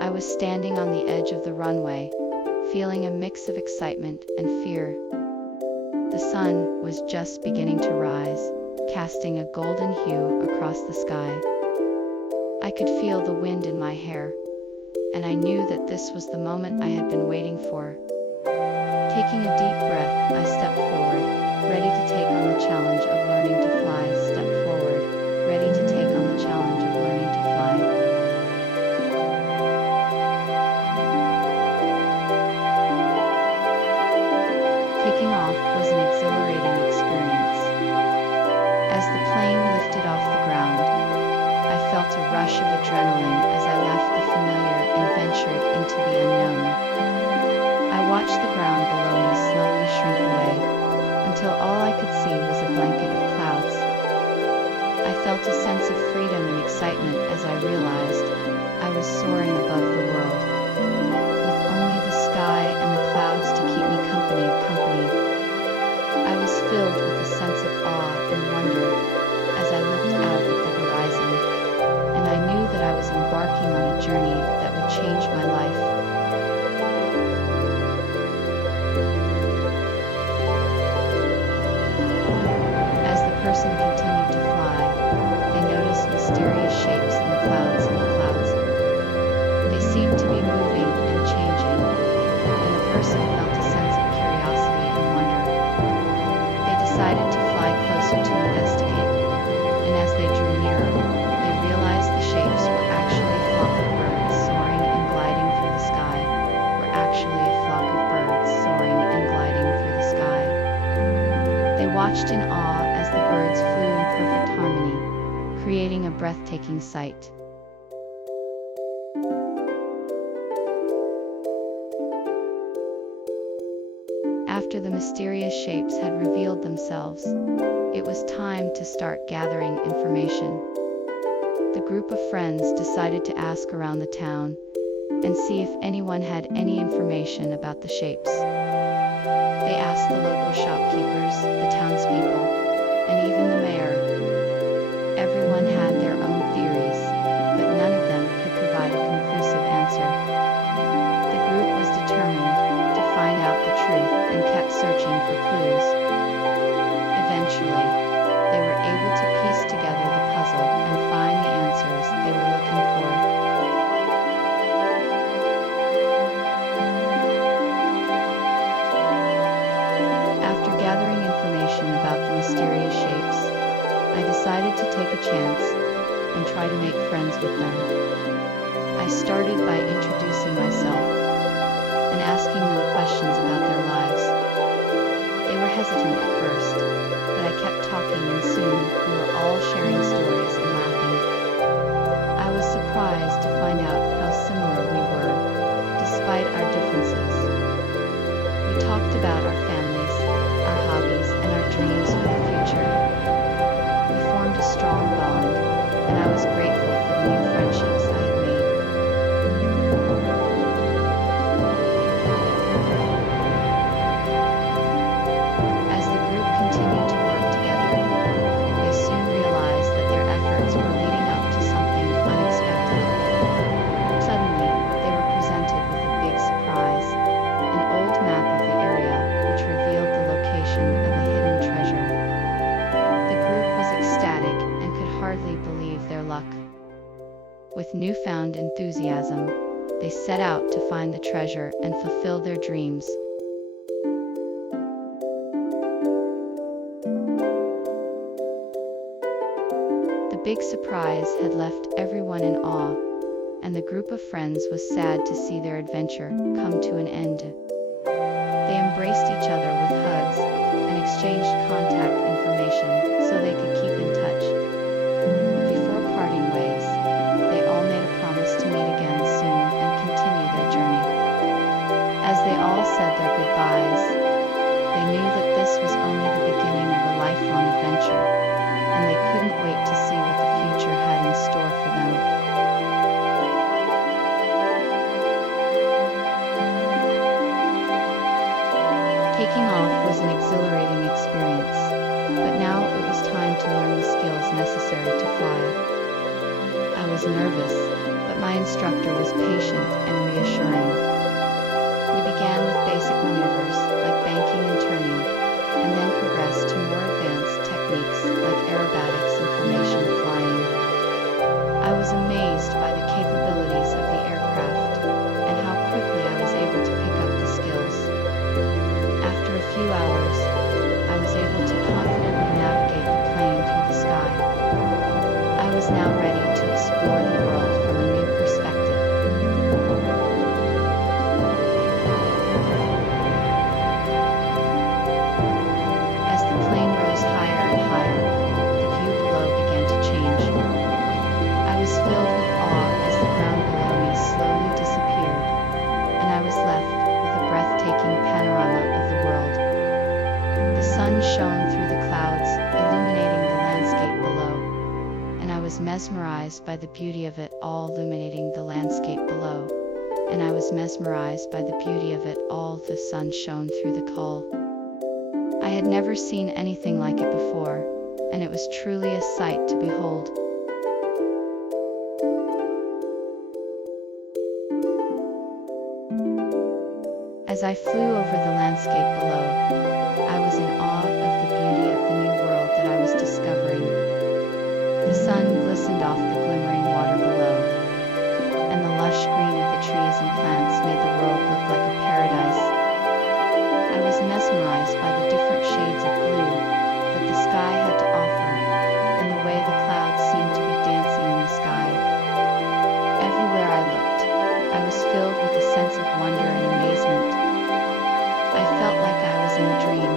I was standing on the edge of the runway, feeling a mix of excitement and fear. The sun was just beginning to rise, casting a golden hue across the sky. I could feel the wind in my hair, and I knew that this was the moment I had been waiting for. Taking a deep breath, I stepped forward, ready to take on the challenge of learning to fly. Step forward, ready to take on the challenge of learning to fly. Taking off was an exhilarating experience. As the plane lifted off the ground, I felt a rush of adrenaline as I left the familiar and ventured into the unknown. I watched the ground below me slowly shrink away, until all I could see was a blanket of clouds. I felt a sense of freedom and excitement as I realized I was soaring above the world, with only the sky and the clouds to keep me company. I was filled with a sense of awe and wonder as I looked out at the horizon, and I knew that I was embarking on a journey that would change my life. As the person continued to fly, they noticed mysterious shapes in the clouds. They seemed to be moving and changing, and the person felt a sense of curiosity and wonder. They decided to fly closer to investigate, and as they drew nearer, they realized the shapes were actually a flock of birds soaring and gliding through the sky. They watched in awe as the birds flew in perfect harmony, creating a breathtaking sight. After the mysterious shapes had revealed themselves, it was time to start gathering information. The group of friends decided to ask around the town and see if anyone had any information about the shapes. They asked the local shopkeepers, the townspeople, and even the mayor. Everyone had their own theories, but none of them could provide a conclusive answer. The group was determined to find out the truth and kept searching for clues. Eventually, they were able to piece together the puzzle and find the answers they were looking for. After gathering information about the mysterious shapes, I decided to take a chance and try to make friends with them. I started by introducing myself and asking them questions about their lives. They were hesitant at first, but I kept talking and soon we were all sharing stories and laughing. I was surprised to find out how similar we were, despite our differences. We talked about our families, our hobbies, and our dreams for the future. We formed a strong bond, and I was grateful for the new friendships I had made. As the group continued to work together, they soon realized that their efforts were leading up to something unexpected. Suddenly, they were presented with a big surprise, an old map of the area, which revealed the location of a hidden treasure. The group was ecstatic and could hardly believe their luck. With newfound enthusiasm, they set out to find the treasure and fulfill their dreams. The big surprise had left everyone in awe, and the group of friends was sad to see their adventure come to an end. They embraced each other with hugs and exchanged contact information so they could keep in touch. Before parting ways, they all made a promise to meet again soon and continue their journey. As they all said their goodbyes, they knew that this was only the beginning of a lifelong adventure, and they couldn't wait to see what the future had in store for them. Taking off was an exhilarating experience, but now it was time to learn the skills necessary to fly. I was nervous, but but my instructor was patient and reassuring. We began with basic maneuvers like banking and turning, and then progressed to more advanced techniques like aerobatics and formation flying. I was amazed by the capabilities of the aircraft and how quickly I was able to pick up the skills. After a few hours, I was able to confidently navigate the plane through the sky. I was now ready to explore the world from a new perspective. As the plane rose higher and higher, the view below began to change. I was filled with awe as the ground below me slowly disappeared, and I was left with a breathtaking panorama of the world. The sun shone through the clouds, illuminating the landscape below, and I was mesmerized by the beauty of it all, illuminating the landscape below, and I was mesmerized by the beauty of it all. The sun shone through the call. I had never seen anything like it before, and it was truly a sight to behold. As I flew over the landscape below, I was in awe of the beauty of the new world that I was discovering. The sun glistened off the glimmering water below, and the lush green of the trees and plants made the world look like a paradise. I was mesmerized by the different shades of blue that the sky had to offer, and the way the clouds seemed to be dancing in the sky. Everywhere I looked, I was filled with a sense of wonder and amazement. I felt like I was in a dream,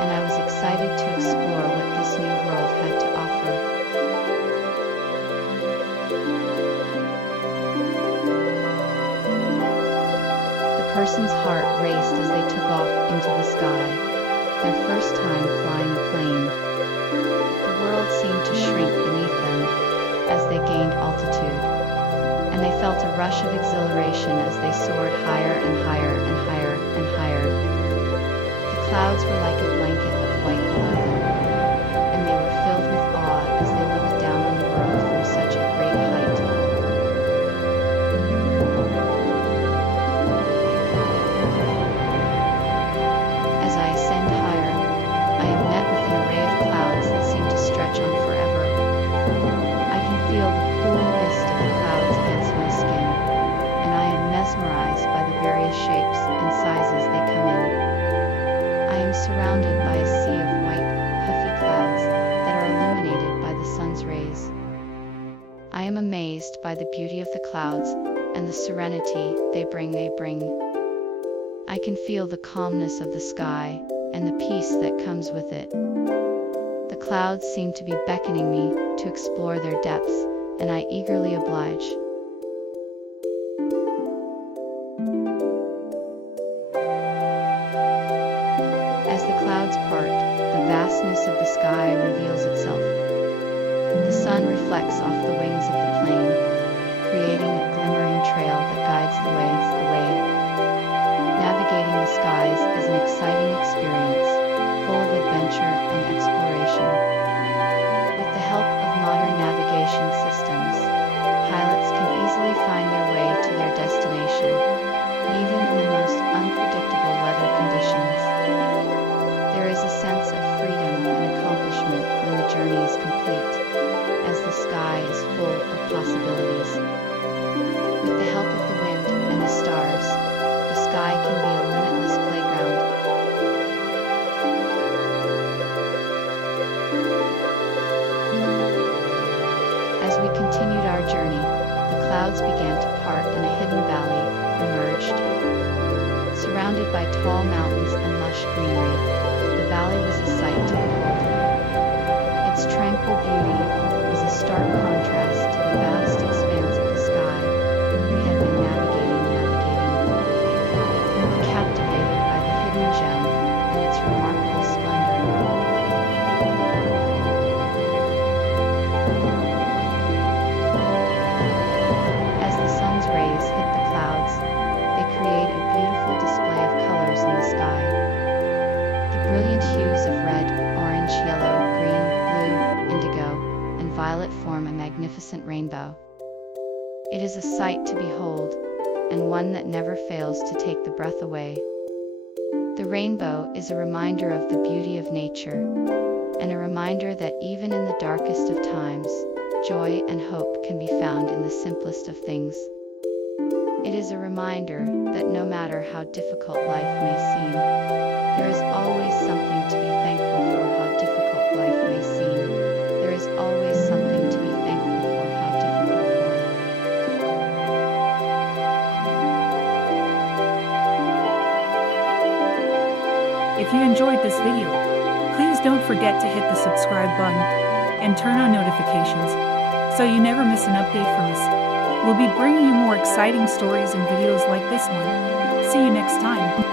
and I was excited to explore what this new world had to offer. The person's heart raced as they took off into the sky, their first time flying a plane. The world seemed to shrink beneath them as they gained altitude, and they felt a rush of exhilaration as they soared higher and higher and higher and higher. The clouds were like a blanket of white below them, and they were filled with awe as they looked down on the world from such a great height. As I ascend higher, I am met with an array of clouds that seem to stretch on forever. I can feel the cool mist of the clouds against my skin, and I am mesmerized by the various shapes and sizes they come in. I am surrounded by a sea of white, puffy clouds that are illuminated by the sun's rays. I am amazed by the beauty of the clouds and the serenity they bring. I can feel the calmness of the sky and the peace that comes with it. The clouds seem to be beckoning me to explore their depths, and I eagerly oblige. As the clouds part, the vastness of the sky reveals itself. The sun reflects off the wings of the plane, creating a glimmering trail that guides the way. Navigating the skies is an exciting experience, full of adventure and exploration. With the help of modern navigation systems, pilots can easily find their way to their destination, even in the most unpredictable weather conditions. There is a sense of freedom and accomplishment when the journey is complete, as the sky is full of possibilities. With the help of the wind and the stars, the sky can be a limitless playground. As we continued our journey, the clouds began to part and a hidden valley emerged. Surrounded by tall mountains and lush greenery, the valley was a sight to behold. Its tranquil beauty was a stark contrast to the vast expanse of the sky we had been navigating. We were captivated by the hidden gem and its remarkable splendor. As the sun's rays hit the clouds, they create a beautiful display of colors in the sky. The brilliant hues of red, orange, yellow, green, blue, indigo, and violet form a magnificent It is a sight to behold, and one that never fails to take the breath away. The rainbow is a reminder of the beauty of nature, and a reminder that even in the darkest of times, joy and hope can be found in the simplest of things. It is a reminder that no matter how difficult life may seem, there is always something to be thankful for. How difficult life may seem, there is always something to be thankful for. How difficult life. If you enjoyed this video, please don't forget to hit the subscribe button and turn on notifications so you never miss an update from us. We'll be bringing you more exciting stories and videos like this one. See you next time.